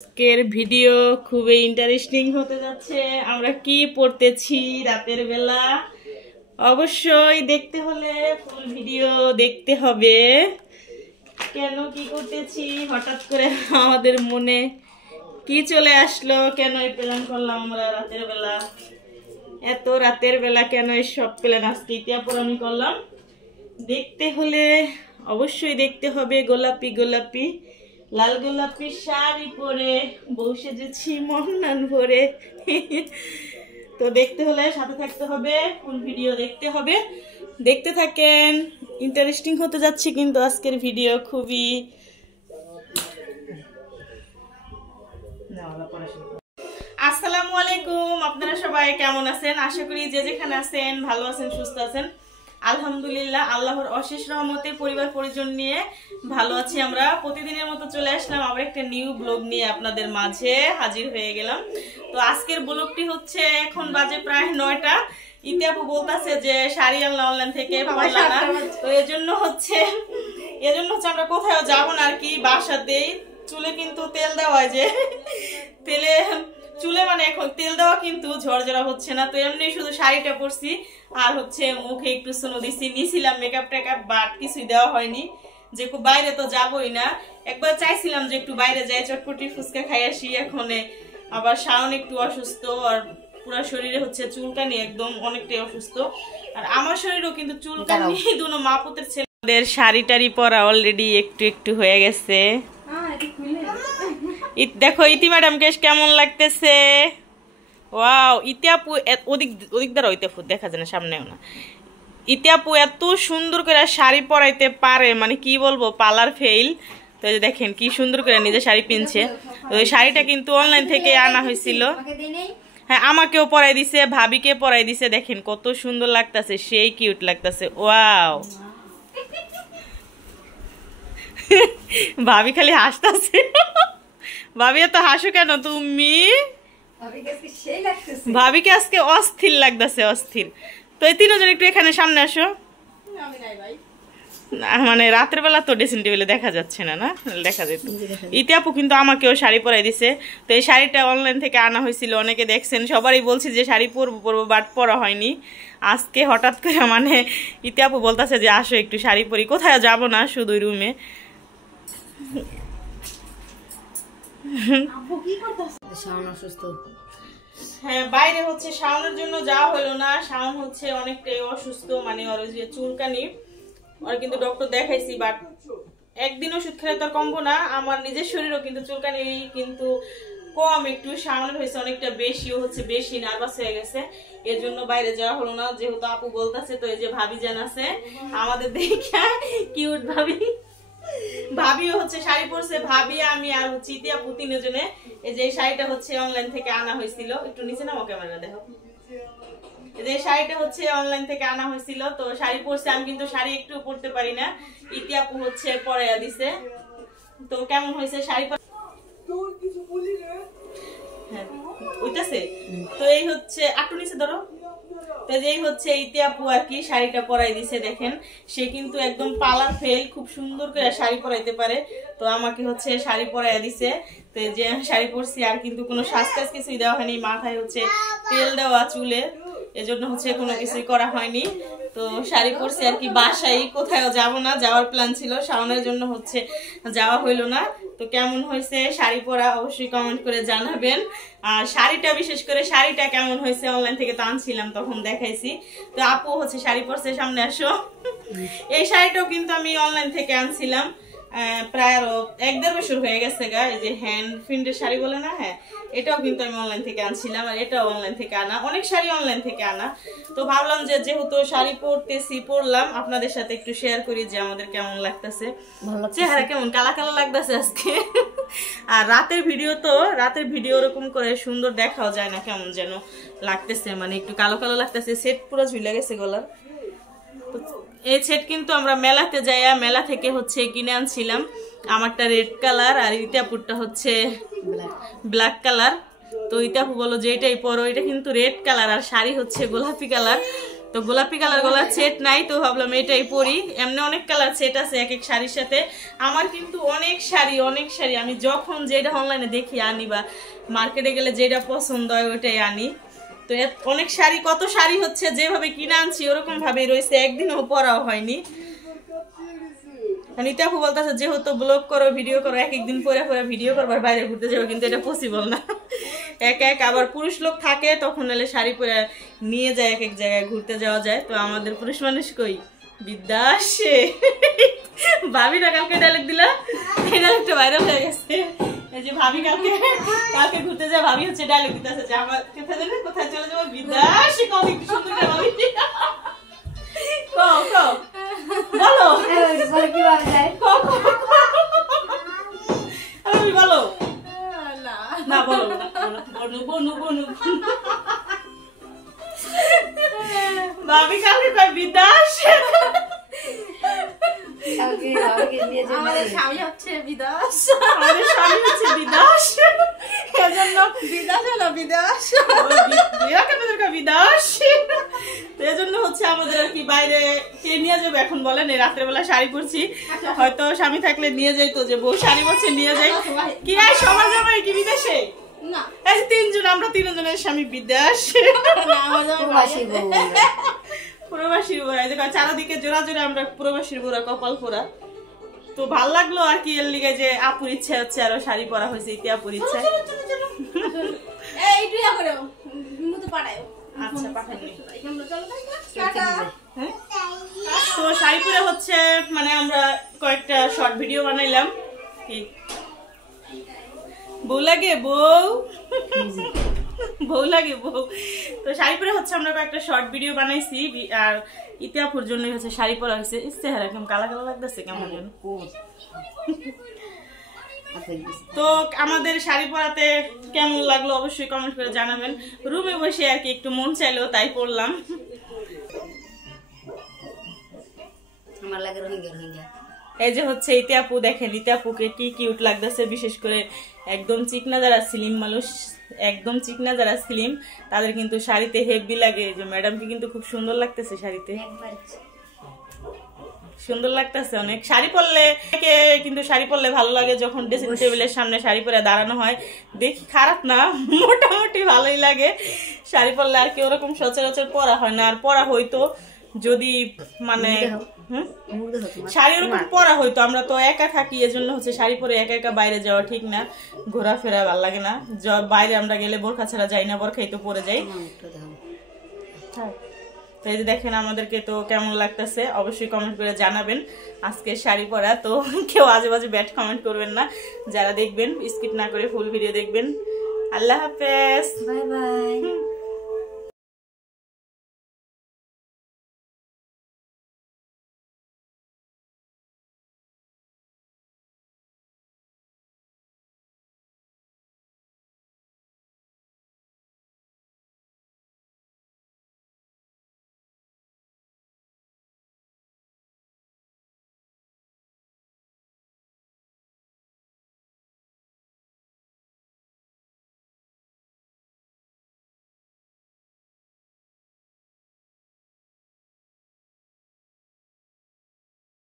আজকের ভিডিও খুবই ইন্টারেস্টিং হতে যাচ্ছে। আমরা কি পড়তেছি রাতের বেলা অবশ্যই দেখতে হলে ফুল ভিডিও দেখতে হবে। কেন কি করতেছি, হঠাৎ করে আমাদের মনে কি চলে আসলো, কেন এই প্ল্যান করলাম আমরা রাতের বেলা, এত রাতের বেলা কেন এই সব প্ল্যান আজকে ইতিহাপুর আমি করলাম। দেখতে হলে অবশ্যই দেখতে হবে। গোলাপি গোলাপি লাল গোলাপি শাড়ি পরে বউ সেজেছি মন ভরে। তো দেখতে হলে সাথে থাকতে হবে, ফুল ভিডিও দেখতে হবে। দেখতে থাকেন, ইন্টারেস্টিং হতে যাচ্ছে কিন্তু আজকের ভিডিও খুবই। আসসালামু আলাইকুম, আপনারা সবাই কেমন আছেন? আশা করি যে যেখানে আছেন ভালো আছেন, সুস্থ আছেন। আলহামদুলিল্লাহ, আল্লাহর অশেষ রহমতে পরিবার পরিজন নিয়ে ভালো আছি। আমরা প্রতিদিনের মতো চলে আসলাম আবার একটা নিউ ব্লগ নিয়ে আপনাদের মাঝে হাজির হয়ে গেলাম। তো আজকের ব্লগটি হচ্ছে, এখন বাজে প্রায় 9টা। ইতিহাপু বলতেছে যে শাড়ি আনলাম অনলাইন থেকে, তো এজন্য হচ্ছে আমরা কোথাও যাবো না আর কি, বাসাতেই। চুলে কিন্তু তেল দেওয়া, যে তেলে চুলে মানে এখন তেল দেওয়া কিন্তু ঝরঝরা হচ্ছে না। তো এমনি শুধু শাড়িটা পরছি আর হচ্ছে মুখে একটু সোনো দিছি, নিয়েছিলাম মেকআপ টেকআপ, বাট কিছুই দেওয়া হয়নি। যে বাইরে তো যাবোই না, একবার চাইছিলাম যে একটু বাইরে যাই, চটপটি ফুচকা খাই আসি। এখন আবার শাওন একটু অসুস্থ, আর পুরো শরীরে হচ্ছে চুলকানি, একদম অনেকটাই অসুস্থ। আর আমার শরীরেও কিন্তু চুলকানি, দুনো মা পুতের ছেলেদের শাড়ি টাড়ি পরা অলরেডি একটু একটু হয়ে গেছে। দেখো ইতি ম্যাডামকে কেমন লাগতেছে। ওয়াও, ইতিহাপু ওদিক দ্বারা ইতিহাপু দেখা যায় না, সামনেও না। ইতিহাপু এত সুন্দর করে শাড়ি পরাইতে পারে, মানে কি বলবো, পার্লার ফেইল। তো দেখেন কি সুন্দর করে নিজে শাড়ি পিনছে। ওই শাড়িটা কিন্তু অনলাইন থেকে আনা হয়েছিল। হ্যাঁ, আমাকেও পরাই দিছে, ভাবিকে পরাই দিছে। দেখেন কত সুন্দর লাগতেছে, সেই কিউট লাগতেছে। ওয়াও, ভাবি খালি হাসতেছে। ভাবি এত হাসো কেন তুমি? ভাবিকে আজকে অস্থির লাগতেছে, অস্থির। তো এই তিনজন একটু এখানে সামনে আসো। মানে রাতের বেলা তো ড্রেসিং টেবিলে দেখা যাচ্ছে না, না দেখা যেত। ইতিহাপু কিন্তু আমাকেও শাড়ি পরাই দিছে। তো এই শাড়িটা অনলাইন থেকে আনা হয়েছিল, অনেকে দেখছেন, সবারই বলছি যে শাড়ি পরবো, বাট পরা হয়নি। আজকে হঠাৎ করে মানে ইতিহাপু বলতেছে যে আসো একটু শাড়ি পরি, কোথায় যাবো না, শুধু রুমে। হ্যাঁ, বাইরে হচ্ছে শাওনের জন্য যাওয়া হলো না। শাওন হচ্ছে অনেকটাই অসুস্থ, মানে ওর যে চুলকানি, ওর কিন্তু ডক্টর দেখাইছি, বাট একদিন ওষুধ খেলে তো কমবো না। আমার নিজের শরীরও কিন্তু চুলকানি কিন্তু কম একটু, শাওনের হয়েছে অনেকটা বেশি, হচ্ছে বেশি নার্ভাস হয়ে গেছে। এর জন্য বাইরে যাওয়া হলো না, যেহেতু আপু বলতেছে। তো এই যে ভাবি জান আছে আমাদের, দেখে কিউট ভাবি। ভাবিও হচ্ছে শাড়ি পরছে, ভাবি আমি আর হচ্ছে ইতিহাপু তিনজনে। এই যে শাড়িটা হচ্ছে অনলাইন থেকে আনা হয়েছিল, একটু নিচে নাও ক্যামেরা দেখো। এই যে শাড়িটা হচ্ছে অনলাইন থেকে আনা হয়েছিল। তো শাড়ি পরছে, আমি কিন্তু শাড়ি একটু পরতে পারি না, ইতিহাপু হচ্ছে পরাইয়া দিছে। তো কেমন হয়েছে শাড়ি? হ্যাঁ ওইটাছে। তো এই হচ্ছে আটু নিচে ধরো। তো যেই হচ্ছে ইতিহাপু আর কি শাড়িটা পরাই দিছে। দেখেন সে কিন্তু একদম পার্লার ফেল, খুব সুন্দর করে শাড়ি পরাইতে পারে। তো আমাকে হচ্ছে শাড়ি পরাইয়া দিছে। তো যে শাড়ি পরছি, আর কিন্তু কোনো সাজটাজ কিছুই দেওয়া হয়নি, মাথায় হচ্ছে তেল দেওয়া চুলে, এজন্য হচ্ছে কোনো কিছুই করা হয়নি। তো শাড়ি পরছি আর কি, বাসায় কোথাও যাব না, যাওয়ার প্ল্যান ছিল, শাওনের জন্য হচ্ছে যাওয়া হইলো না। তো কেমন হয়েছে শাড়ি পরা অবশ্যই কমেন্ট করে জানাবেন। আর শাড়িটা, বিশেষ করে শাড়িটা কেমন হয়েছে, অনলাইন থেকে তো আনছিলাম, তখন দেখাইছি। তো আপু হচ্ছে শাড়ি পরছে, সামনে আসো। এই শাড়িটাও কিন্তু আমি অনলাইন থেকে আনছিলাম, প্রায় আরো 1-1.5 বছর হয়ে গেছে গা। এই যে হ্যান্ড প্রিন্টের শাড়ি বলে না, হ্যাঁ, এটাও কিন্তু আমি অনলাইন থেকে আনছিলাম। আর এটাও অনলাইন থেকে আনা, অনেক শাড়ি অনলাইন থেকে আনা। তো ভাবলাম যে যেহেতু শাড়ি পরলাম, আপনাদের সাথে একটু শেয়ার করি যে আমাদের কেমন লাগতেছে, চেহারা কেমন কালা কালা লাগতেছে আজকে। আর রাতের ভিডিও ওরকম করে সুন্দর দেখাও যায় না, কেমন যেন লাগতেছে, মানে একটু কালো কালো লাগতেছে। সেট পুরো ঝুলে গেছে গলার। এই সেট কিন্তু আমরা মেলাতে যাইয়া, মেলা থেকে হচ্ছে কিনে আনছিলাম। আমারটা রেড কালার আর ইতিহাপুরটা হচ্ছে ব্ল্যাক কালার। তো ইতিহাপু বলো যে এটাই পরো, এটা কিন্তু রেড কালার, আর শাড়ি হচ্ছে গোলাপি কালার। তো গোলাপি কালার গলার সেট নাই, তো ভাবলাম এটাই পরি। এমনি অনেক কালার সেট আছে এক এক শাড়ির সাথে। আমার কিন্তু অনেক শাড়ি আমি যখন যেটা অনলাইনে দেখি আনি বা মার্কেটে গেলে যেটা পছন্দ হয় ওইটাই আনি। তো অনেক শাড়ি, কত শাড়ি হচ্ছে যেভাবে কিনে আনছি ওরকম ভাবেই রয়েছে, একদিনও পরাও হয়নি। নিতা আপু বলতেছে যেহেতু ব্লগ করো ভিডিও করো এক একদিন পরে পরে ভিডিও করবার বাইরে ঘুরতে যাবো, কিন্তু এটা পসিবল না। এক এক আবার পুরুষ লোক থাকে তখন এলে শাড়ি পরে নিয়ে যায় এক এক জায়গায় ঘুরতে যাওয়া যায়। তো আমাদের পুরুষ মানুষ কই বিদ্যাসে ভাবি না কালকে ডায়লগ দিলা, এই ডায়লগটা ভাইরাল হয়ে গেছে। এই যে ভাবি কালকে ঘুরতে যায়, ভাবি হচ্ছে ডায়লগ দিতেছে যে আমার কোথায় যাবে, কোথায় চলে যাবো, বিদ্যাসে কত সুন্দর করে ভাবি বলো বলো না বলো বনু বনু ভাবি কালকে কয় বিদাস, আমাদের স্বামী হচ্ছে বিদাস, আমাদের স্বামী হচ্ছে বিদাস, এজন্য বিদাস হলো বিদাস, বিদাস। এজন্য হচ্ছে আমাদের আর কি বাইরে কে নিয়ে যাবে এখন বলেন। এই রাত্রেবেলা শাড়ি পরছি, হয়তো স্বামী থাকলে নিয়ে যাইতো যে বউ শাড়ি পরছে নিয়ে যাই, কি আর সবার যাবে কি বিদেশে না, এই তিনজন, আমরা তিনজনের স্বামী বিদেশ, প্রবাসীর বোরা, এই যে চারদিকে জোড়া জোড়া আমরা প্রবাসীর বোরা, কপাল পোড়া। তো ভাল লাগলো আর কি, এর লিগে যে আপুর ইচ্ছা হচ্ছে আরো শাড়ি পরা হয়েছে, ইতি আপুর ইচ্ছা। আচ্ছা পাঠাইনি। তো শাড়ি পরে হচ্ছে মানে আমরা কয়েকটা শর্ট ভিডিও বানাইলাম। বউ লাগে বউ, বউ লাগে বউ। তো শাড়ি পরে হচ্ছে আমরা কয়েকটা শর্ট ভিডিও বানাইছি, আর ইতিহাপুর জন্যই হচ্ছে শাড়ি পরা হয়েছে। চেহারা কেমন কালা কালা লাগতেছে কেমন যেন। তো আমাদের শাড়ি পরাতে কেমন লাগলো অবশ্যই কমেন্ট করে জানাবেন। রুমে বসে আর কি একটু মন চাইলো তাই পরলাম। এই যে হচ্ছে ইতিহাপু, দেখেন ইতিহাপুকে কি কিউট লাগতেছে, বিশেষ করে একদম চিকনা যারা স্লিম মানুষ, একদম চিকনা যারা স্লিম তাদের কিন্তু শাড়িতে হেভি লাগে। যে ম্যাডামকে কিন্তু খুব সুন্দর লাগতেছে শাড়িতে, সুন্দর লাগতেছে অনেক। শাড়ি পরলে কিন্তু শাড়ি পরলে ভালো লাগে যখন ড্রেসিং টেবিলের সামনে শাড়ি পরে দাঁড়ানো হয়, দেখি খারাপ না, মোটামুটি ভালোই লাগে শাড়ি পরলে। আর কি ওরকম সচরাচর পরা হয় না, আর পরা হয়তো যদি মানে শাড়ি ওরকম পরা হয়তো, আমরা তো একা থাকি, এজন্য হচ্ছে শাড়ি পরে একা একা বাইরে যাওয়া ঠিক না, ঘোরাফেরা ভালো লাগে না। বাইরে আমরা গেলে বোরখা ছাড়া যাই না, বোরখাই তো পরে যাই। তো এই যে দেখেন আমাদেরকে তো কেমন লাগতেছে অবশ্যই কমেন্ট করে জানাবেন। আজকে শাড়ি পরা, তো কেউ আজে বাজে ব্যাড কমেন্ট করবেন না, যারা দেখবেন স্কিপ না করে ফুল ভিডিও দেখবেন। আল্লাহ হাফেজ, বাই বাই।